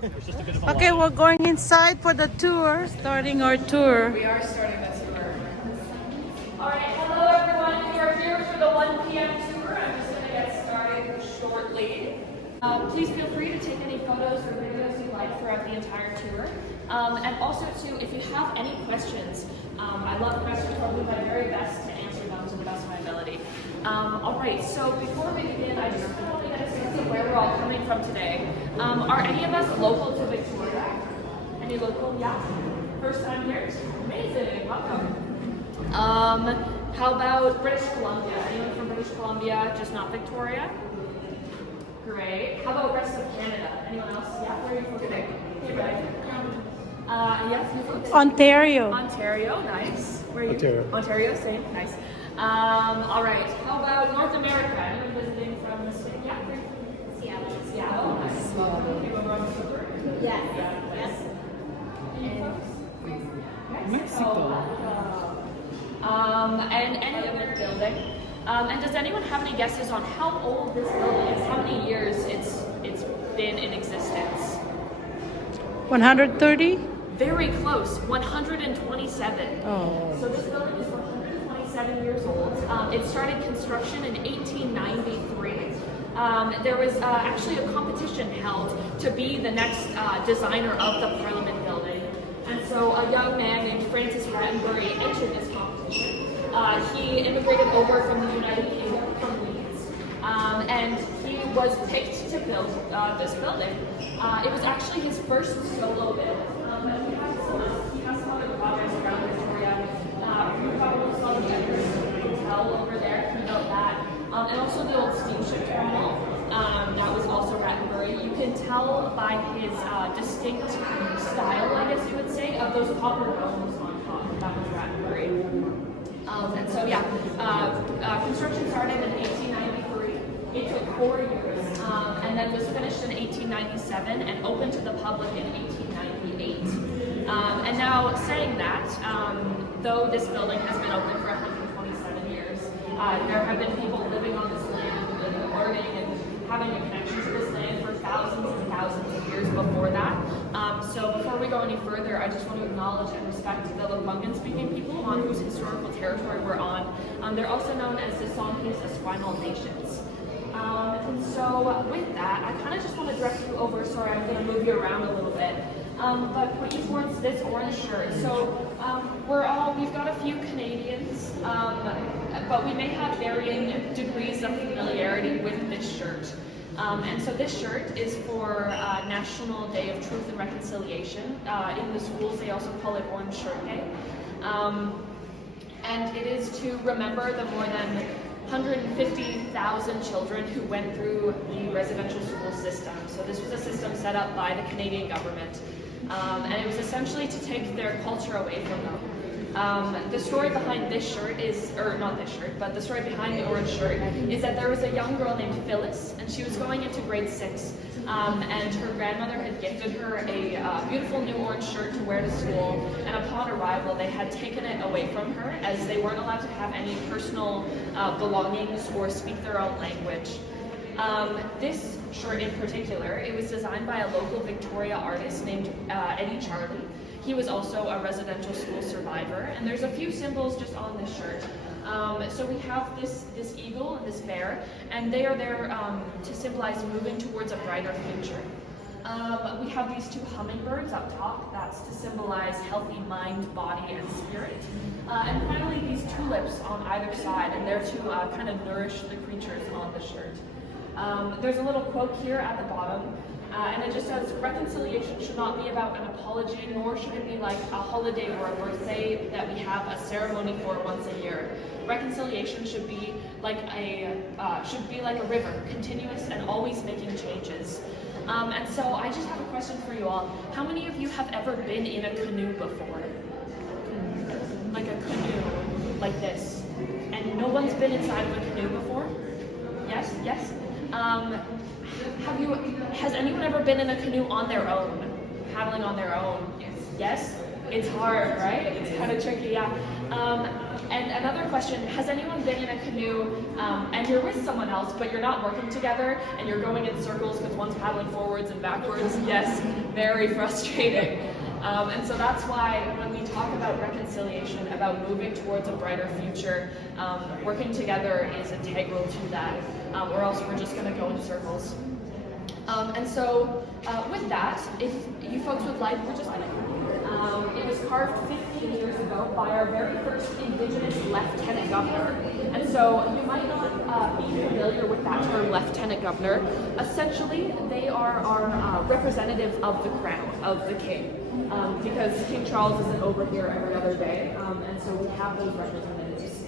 Okay, we're going inside for the tour, starting our tour. We are starting the tour. All right, hello everyone. We are here for the 1 p.m. tour. I'm just going to get started shortly. Please feel free to take any photos or videos you like throughout the entire tour. And also, too, if you have any questions, I love questions. I'll do my very best to answer them to the best of my ability. All right, so before we begin, I just want to get a sense of where we're all coming from today. Are any of us local to Victoria? Any local? Yeah? First time here? Amazing, welcome. How about British Columbia? Anyone from British Columbia, just not Victoria? Great. How about rest of Canada? Anyone else? Yeah, where are you from today? Hey, right. Yes, you from Ontario. Ontario, nice. Where are you? Ontario. Ontario, same, nice. All right. How about North America? Anyone visiting from the state? Yeah, where are you from? Seattle. Seattle, nice. Anyone from Vancouver? Yes. Yes. Any folks? Mexico. And any other building. And does anyone have any guesses on how old this building is? How many years it's been in existence? 130? Very close, 127. Oh. So this building is 127 years old. It started construction in 1893. There was actually a competition held to be the next designer of the Parliament building. And so a young man named Francis Rattenbury entered this competition. He immigrated over from the United Kingdom, from Leeds, and he was picked to build this building. It was actually his first solo build. He has some other projects around Victoria. You probably saw the Edward Hotel over there, he built that. And also the old steamship terminal, that was also Rattenbury. You can tell by his distinct style, I guess you would say, of those copper domes on top. That was Rattenbury. And so, yeah, construction started in 1893. It took 4 years, and then was finished in 1897 and opened to the public in 1898. And now, saying that, though this building has been open for 127 years, there have been people living on this land and learning and having a connection to this land for thousands and thousands of years before that. So before we go any further, I just want to acknowledge and respect the Lekwungen-speaking people on whose historical territory we're on. They're also known as the Songhees Esquimalt Nations. And so with that, I kind of just want to direct you over, sorry, I'm going to move you around a little bit, but point you towards this orange shirt. So we've got a few Canadians, but we may have varying degrees of familiarity with this shirt. And so this shirt is for National Day of Truth and Reconciliation. In the schools, they also call it Orange Shirt Day. And it is to remember the more than 150,000 children who went through the residential school system. So this was a system set up by the Canadian government. And it was essentially to take their culture away from them. The story behind this shirt is, or not this shirt, but the story behind the orange shirt is that there was a young girl named Phyllis, and she was going into grade 6. And her grandmother had gifted her a beautiful new orange shirt to wear to school, and upon arrival they had taken it away from her as they weren't allowed to have any personal belongings or speak their own language. This shirt in particular, it was designed by a local Victoria artist named Eddie Charlie. He was also a residential school survivor, and there's a few symbols just on this shirt. So we have this eagle and this bear, and they are there to symbolize moving towards a brighter future. We have these two hummingbirds up top. That's to symbolize healthy mind, body, and spirit. And finally, these tulips on either side, and they're to kind of nourish the creatures on the shirt. There's a little quote here at the bottom, and it just says, reconciliation should not be about an apology, nor should it be like a holiday or a birthday that we have a ceremony for once a year. Reconciliation should be like a river, continuous and always making changes. And so I just have a question for you all. How many of you have ever been in a canoe before? Like a canoe, like this. And no one's been inside of a canoe before? Yes? Yes? Has anyone ever been in a canoe on their own? Paddling on their own? Yes? It's hard, right? It's kind of tricky, yeah. And another question, has anyone been in a canoe and you're with someone else, but you're not working together and you're going in circles because one's paddling forwards and backwards? Yes, very frustrating. And so that's why when we talk about reconciliation, about moving towards a brighter future, working together is integral to that, or else we're just going to go in circles. And so with that, if you folks would like, we're just going to it was carved 15 years ago by our very first Indigenous Lieutenant Governor. And so you might not be familiar with that term, Lieutenant Governor. Essentially, they are our representative of the crown, of the king, because King Charles isn't over here every other day, and so we have those representatives.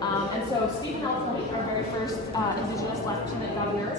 And so Stephen L. Point, our very first Indigenous Lieutenant Governor,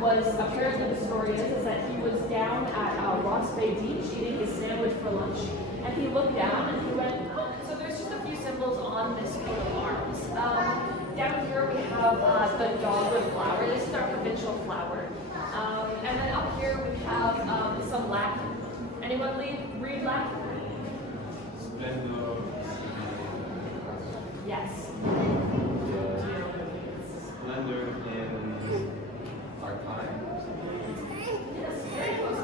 was apparently, the story is that he was down at Ross Bay Beach eating his sandwich for lunch, and he looked down and he went, oh, so there's just a few symbols on this coat of arms. Down here we have the dogwood flower. This is our provincial flower. And then up here we have some Latin. Anyone read Latin? Splendor. Yes. Splendor in our time. Yes, very close.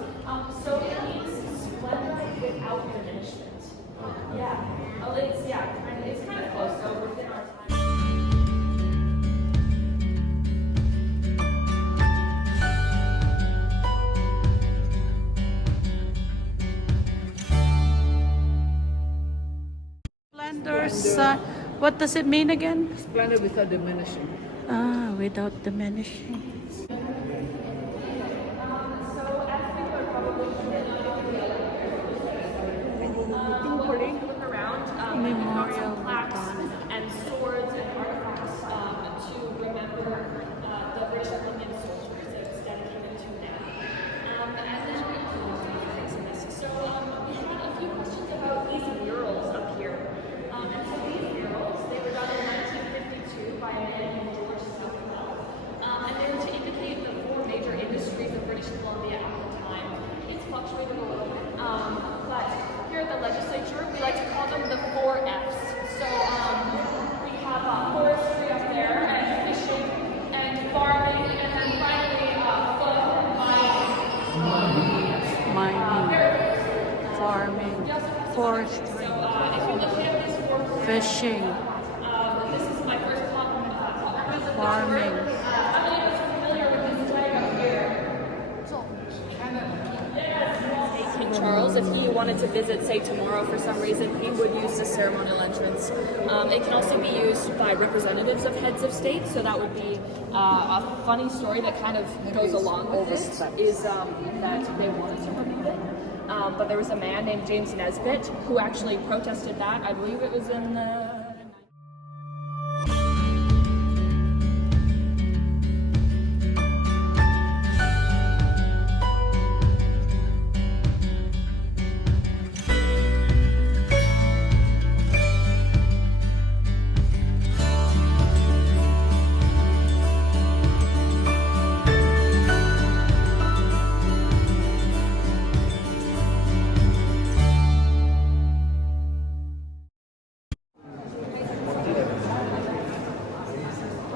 So it means splendor without diminishment. Yeah. Oh, it's kind of close. So within our time. Splendors. What does it mean again? Splendor without diminishing. Ah, without diminishing. Look around, Memorial plaques and swords and artifacts to remember the British Columbian soldiers that it's dedicated to them. And then so we had a few questions about these murals up here. And so these murals, they were done in 1952 by a man named George Southwell. And they were to indicate the four major industries of British Columbia at the time. It's fluctuated a little bit. But here at the legislature, we like to call them the 4 Fs. So we have forestry up there, and fishing, and farming, and then finally Mining, farming, forestry, So if you look at these 4 fishing, this is my first farming. I don't know if you're familiar with this tag up here. King Charles, if he wanted to visit, say, tomorrow for some reason, he would use the ceremonial entrance. It can also be used by representatives of heads of state, so that would be a funny story that kind of goes along with this, is that they wanted to remove it. But there was a man named James Nesbitt who actually protested that. I believe it was in the...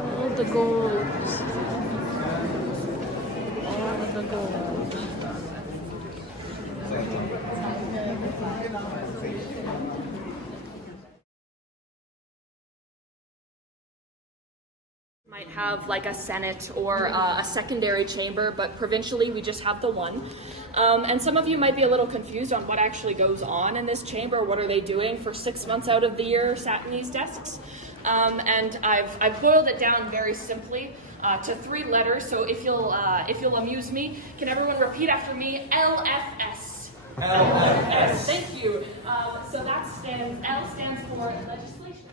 All the gold. All the gold. Might have like a Senate or a secondary chamber, but provincially we just have the one. And some of you might be a little confused on what actually goes on in this chamber. What are they doing for 6 months out of the year sat in these desks? And I've boiled it down very simply to 3 letters. So if you'll amuse me, can everyone repeat after me? LFS. LFS. Thank you. So that L stands for legislation.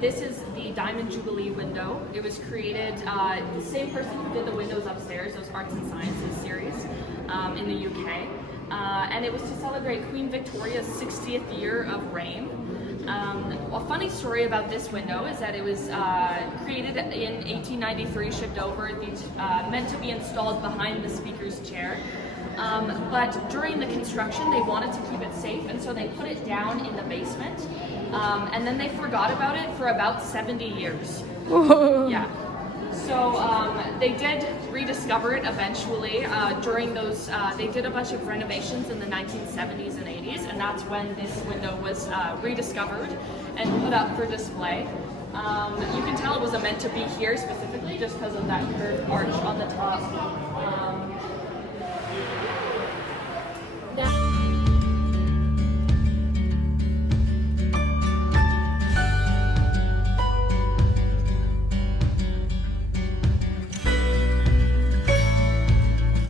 This is the Diamond Jubilee window. It was created, the same person who did the windows Arts and Sciences series in the UK. And it was to celebrate Queen Victoria's 60th year of reign. A funny story about this window is that it was created in 1893, shipped over, meant to be installed behind the speaker's chair. But during the construction, they wanted to keep it safe, and so they put it down in the basement. And then they forgot about it for about 70 years. Yeah. So they did rediscover it eventually during those, they did a bunch of renovations in the 1970s and 80s, and that's when this window was rediscovered and put up for display. You can tell it was meant to be here specifically just because of that curved arch on the top.